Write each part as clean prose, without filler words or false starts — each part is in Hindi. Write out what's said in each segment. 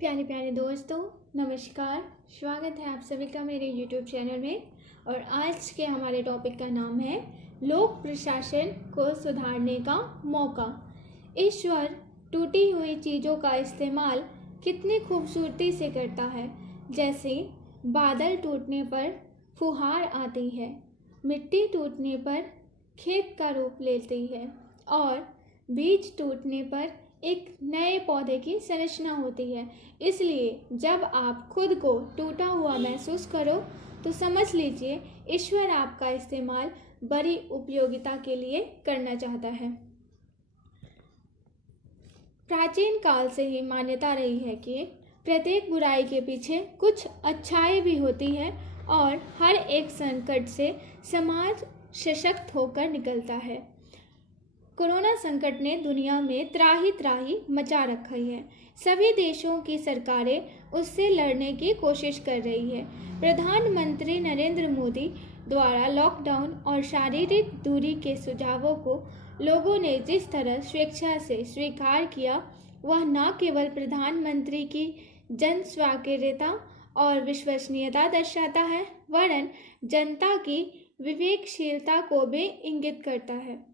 प्यारे प्यारे दोस्तों, नमस्कार। स्वागत है आप सभी का मेरे YouTube चैनल में। और आज के हमारे टॉपिक का नाम है लोक प्रशासन को सुधारने का मौका। ईश्वर टूटी हुई चीज़ों का इस्तेमाल कितनी खूबसूरती से करता है। जैसे बादल टूटने पर फुहार आती है, मिट्टी टूटने पर खेत का रूप लेती है और बीज टूटने पर एक नए पौधे की संरचना होती है। इसलिए जब आप खुद को टूटा हुआ महसूस करो तो समझ लीजिए ईश्वर आपका इस्तेमाल बड़ी उपयोगिता के लिए करना चाहता है। प्राचीन काल से ही मान्यता रही है कि प्रत्येक बुराई के पीछे कुछ अच्छाई भी होती है और हर एक संकट से समाज सशक्त होकर निकलता है। कोरोना संकट ने दुनिया में त्राही त्राही मचा रखी है। सभी देशों की सरकारें उससे लड़ने की कोशिश कर रही है। प्रधानमंत्री नरेंद्र मोदी द्वारा लॉकडाउन और शारीरिक दूरी के सुझावों को लोगों ने जिस तरह स्वेच्छा से स्वीकार किया, वह न केवल प्रधानमंत्री की जन स्वाक्यता और विश्वसनीयता दर्शाता है, वरन जनता की विवेकशीलता को भी इंगित करता है।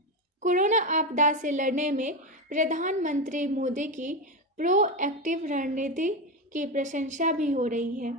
कोरोना आपदा से लड़ने में प्रधानमंत्री मोदी की प्रोएक्टिव रणनीति की प्रशंसा भी हो रही है,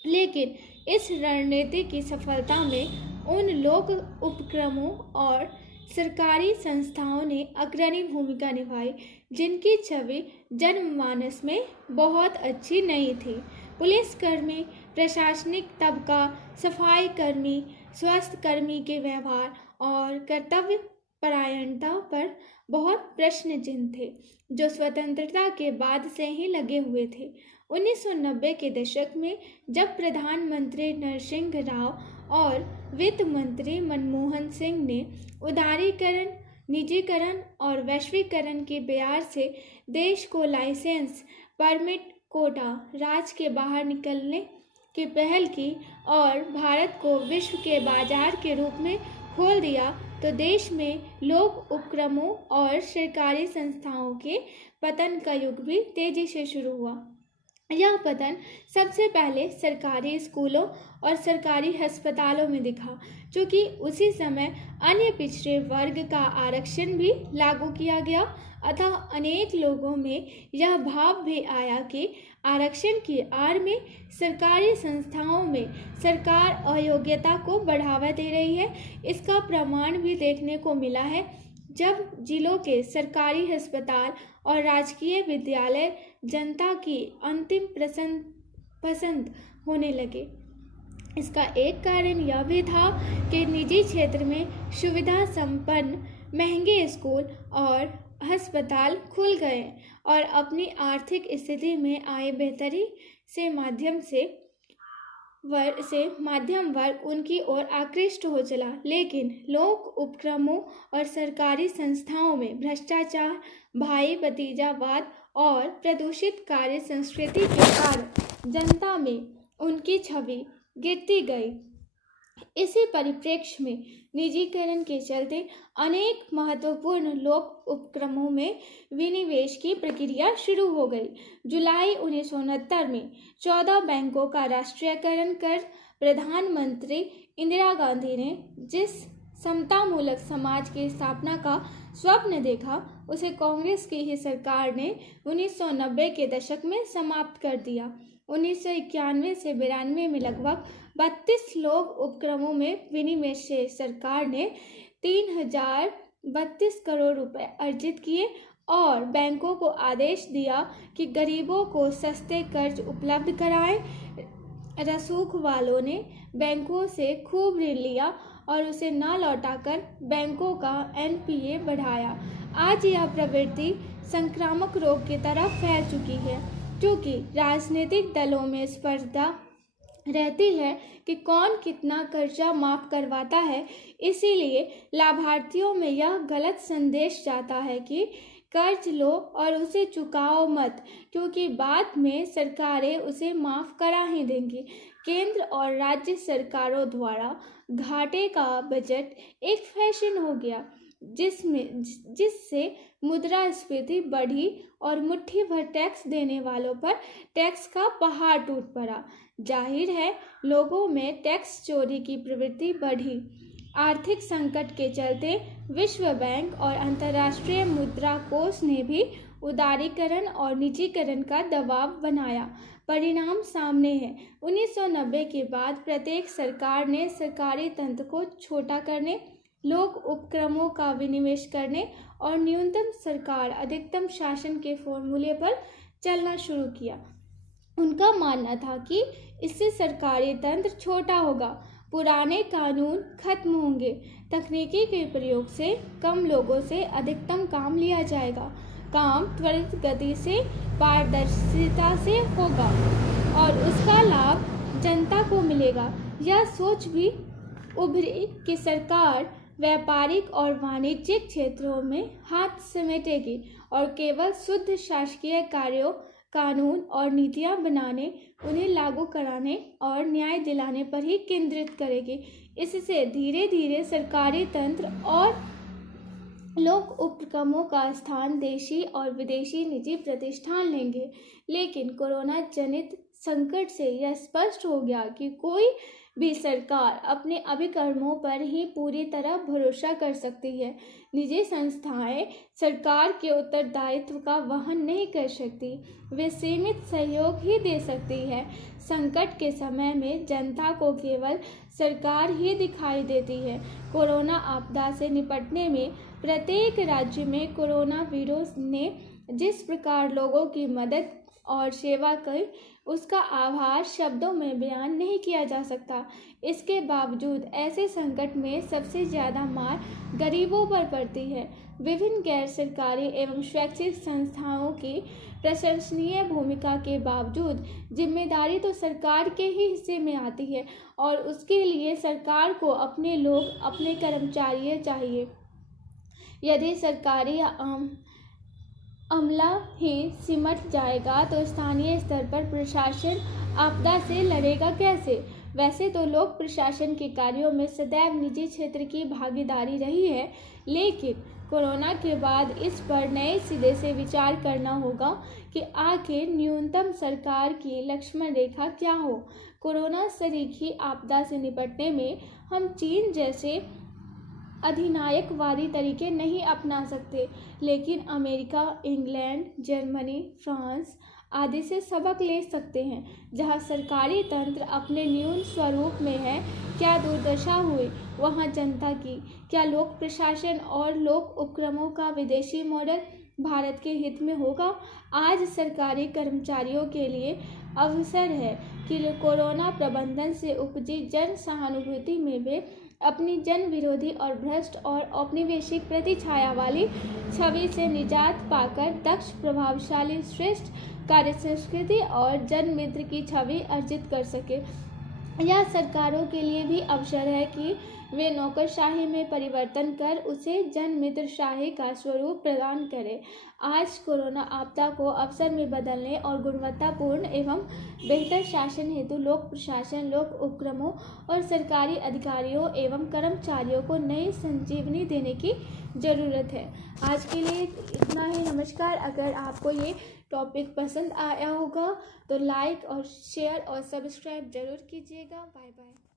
लेकिन इस रणनीति की सफलता में उन लोक उपक्रमों और सरकारी संस्थाओं ने अग्रणी भूमिका निभाई जिनकी छवि जनमानस में बहुत अच्छी नहीं थी। पुलिसकर्मी, प्रशासनिक तबका, सफाई कर्मी, स्वास्थ्य कर्मी के व्यवहार और कर्तव्य परायणता पर बहुत प्रश्न चिन्ह थे, जो स्वतंत्रता के बाद से ही लगे हुए थे। 1990 के दशक में जब प्रधानमंत्री नरसिंह राव और वित्त मंत्री मनमोहन सिंह ने उदारीकरण, निजीकरण और वैश्वीकरण के ब्याज से देश को लाइसेंस, परमिट, कोटा राज के बाहर निकलने की पहल की और भारत को विश्व के बाजार के रूप में खोल दिया, तो देश में लोक उपक्रमों और सरकारी संस्थाओं के पतन का युग भी तेजी से शुरू हुआ। यह पतन सबसे पहले सरकारी स्कूलों और सरकारी अस्पतालों में दिखा, क्योंकि उसी समय अन्य पिछड़े वर्ग का आरक्षण भी लागू किया गया। अतः अनेक लोगों में यह भाव भी आया कि आरक्षण की आड़ में सरकारी संस्थाओं में सरकार अयोग्यता को बढ़ावा दे रही है। इसका प्रमाण भी देखने को मिला है जब जिलों के सरकारी अस्पताल और राजकीय विद्यालय जनता की अंतिम पसंद होने लगे। इसका एक कारण यह भी था कि निजी क्षेत्र में सुविधा संपन्न महंगे स्कूल और अस्पताल खुल गए और अपनी आर्थिक स्थिति में आए बेहतरी से मध्यम वर्ग उनकी ओर आकृष्ट हो चला। लेकिन लोक उपक्रमों और सरकारी संस्थाओं में भ्रष्टाचार, भाई भतीजावाद और प्रदूषित कार्य संस्कृति के कारण जनता में उनकी छवि गिरती गई। इसी परिप्रेक्ष्य में निजीकरण के चलते अनेक महत्वपूर्ण लोक उपक्रमों में विनिवेश की प्रक्रिया शुरू हो गई। जुलाई 1969 में 14 बैंकों का राष्ट्रीयकरण कर प्रधानमंत्री इंदिरा गांधी ने जिस समतामूलक समाज की स्थापना का स्वप्न देखा, उसे कांग्रेस की ही सरकार ने 1990 के दशक में समाप्त कर दिया। 1991 से 92 में लगभग 32 लोक उपक्रमों में विनिवेश से सरकार ने 3032 करोड़ रुपए अर्जित किए और बैंकों को आदेश दिया कि गरीबों को सस्ते कर्ज उपलब्ध कराएं। रसूख वालों ने बैंकों से खूब ऋण लिया और उसे न लौटाकर बैंकों का NPA बढ़ाया। आज यह प्रवृत्ति संक्रामक रोग की तरह फैल चुकी है, क्योंकि राजनीतिक दलों में स्पर्धा रहती है कि कौन कितना कर्जा माफ करवाता है। इसीलिए लाभार्थियों में यह गलत संदेश जाता है कि कर्ज लो और उसे चुकाओ मत, क्योंकि बाद में सरकारें उसे माफ करा ही देंगी। केंद्र और राज्य सरकारों द्वारा घाटे का बजट एक फैशन हो गया, जिससे मुद्रास्फीति बढ़ी और मुट्ठी भर टैक्स देने वालों पर टैक्स का पहाड़ टूट पड़ा। जाहिर है, लोगों में टैक्स चोरी की प्रवृत्ति बढ़ी। आर्थिक संकट के चलते विश्व बैंक और अंतर्राष्ट्रीय मुद्रा कोष ने भी उदारीकरण और निजीकरण का दबाव बनाया। परिणाम सामने है। 1990 के बाद प्रत्येक सरकार ने सरकारी तंत्र को छोटा करने, लोक उपक्रमों का विनिवेश करने और न्यूनतम सरकार अधिकतम शासन के फॉर्मूले पर चलना शुरू किया। उनका मानना था कि इससे सरकारी तंत्र छोटा होगा, पुराने कानून खत्म होंगे, तकनीकी के प्रयोग से कम लोगों से अधिकतम काम लिया जाएगा, काम त्वरित गति से पारदर्शिता से होगा और उसका लाभ जनता को मिलेगा। यह सोच भी उभरी कि सरकार व्यापारिक और वाणिज्यिक क्षेत्रों में हाथ समेटेगी और केवल शुद्ध शासकीय कार्यों, कानून और नीतियां बनाने, उन्हें लागू कराने और न्याय दिलाने पर ही केंद्रित करेगी। इससे धीरे धीरे सरकारी तंत्र और लोक उपक्रमों का स्थान देशी और विदेशी निजी प्रतिष्ठान लेंगे। लेकिन कोरोना जनित संकट से यह स्पष्ट हो गया कि कोई भी सरकार अपने अभिकर्मों पर ही पूरी तरह भरोसा कर सकती है। निजी संस्थाएं सरकार के उत्तरदायित्व का वहन नहीं कर सकती, वे सीमित सहयोग ही दे सकती है। संकट के समय में जनता को केवल सरकार ही दिखाई देती है। कोरोना आपदा से निपटने में प्रत्येक राज्य में कोरोना वायरस ने जिस प्रकार लोगों की मदद और सेवा की, उसका आभार शब्दों में बयान नहीं किया जा सकता। इसके बावजूद ऐसे संकट में सबसे ज़्यादा मार गरीबों पर पड़ती है। विभिन्न गैर सरकारी एवं शैक्षिक संस्थाओं की प्रशंसनीय भूमिका के बावजूद जिम्मेदारी तो सरकार के ही हिस्से में आती है और उसके लिए सरकार को अपने लोग, अपने कर्मचारी चाहिए। यदि सरकारी अमला ही सिमट जाएगा तो स्थानीय स्तर पर प्रशासन आपदा से लड़ेगा कैसे? वैसे तो लोक प्रशासन के कार्यों में सदैव निजी क्षेत्र की भागीदारी रही है, लेकिन कोरोना के बाद इस पर नए सिरे से विचार करना होगा कि आखिर न्यूनतम सरकार की लक्ष्मण रेखा क्या हो। कोरोना सरीखी आपदा से निपटने में हम चीन जैसे अधिनायकवादी तरीके नहीं अपना सकते, लेकिन अमेरिका, इंग्लैंड, जर्मनी, फ्रांस आदि से सबक ले सकते हैं, जहां सरकारी तंत्र अपने न्यून स्वरूप में है। क्या दुर्दशा हुई वहां जनता की। क्या लोक प्रशासन और लोक उपक्रमों का विदेशी मॉडल भारत के हित में होगा? आज सरकारी कर्मचारियों के लिए अवसर है कि कोरोना प्रबंधन से उपजी जन सहानुभूति में वे अपनी जन विरोधी और भ्रष्ट और औपनिवेशिक प्रतिछाया वाली छवि से निजात पाकर दक्ष, प्रभावशाली, श्रेष्ठ कार्य संस्कृति और जन मित्र की छवि अर्जित कर सके। यह सरकारों के लिए भी अवसर है कि वे नौकरशाही में परिवर्तन कर उसे जन मित्रशाही का स्वरूप प्रदान करें। आज कोरोना आपदा को अवसर में बदलने और गुणवत्तापूर्ण एवं बेहतर शासन हेतु लोक प्रशासन, लोक उपक्रमों और सरकारी अधिकारियों एवं कर्मचारियों को नई संजीवनी देने की ज़रूरत है। आज के लिए इतना ही। नमस्कार। अगर आपको ये टॉपिक पसंद आया होगा तो लाइक और शेयर और सब्सक्राइब ज़रूर कीजिएगा। Bye bye.